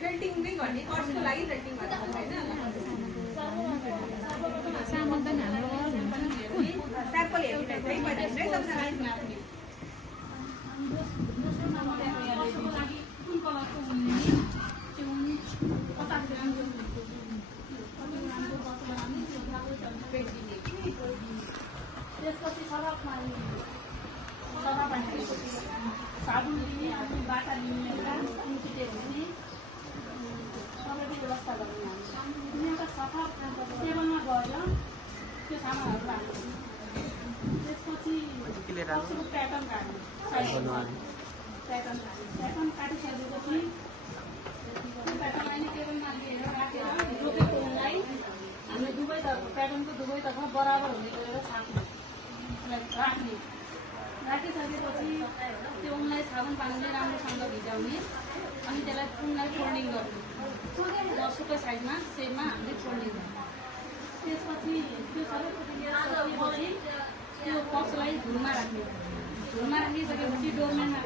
फेल्टिङ नै गर्ने कर्सको लागि फेल्टिङ गर्छ हैन सामान पनि हाम्रो स्याम्पल हेर्नु चाहिँ पर्दैन है सबैजना कसको लागि कुन कलरको हुने त्यो 50 ग्राम त्यसपछि सरफ मार्ने सरफ अनि साबुन लिने अनि बाटा लिने कुन्चिटे हुने सबैको व्यवस्था गर्ने हामी एउटा सफा टेबलमा गएर त्यो सामानहरू राख्ने त्यसपछि कसैको प्याटर्न काट्ने प्याटर्न काटिसकेपछि त्यो प्याटर्नलाई नै टेबलमा लिएर राखेर रोपेको ऊनलाई हामीले दुवैतर्फ प्याटर्नको दुवैतर्फ बराबर हुने गरेर छाप्ने राख्ने राखिसकेपछि त्यो ऊनलाई साबुन पानीले राम्रोसँग भिजाउने अनि त्यसलाई ऊनलाई फोल्डिङ गर्ने दसवटा साइडमा सेपमा हामीले फोल्डिङ गर्ने त्यसपछि त्यो सबै सकेपछि त्यो पक्सलाई झुलमा राख्ने झुलमा राखिसकेपछि डोरम्यानमा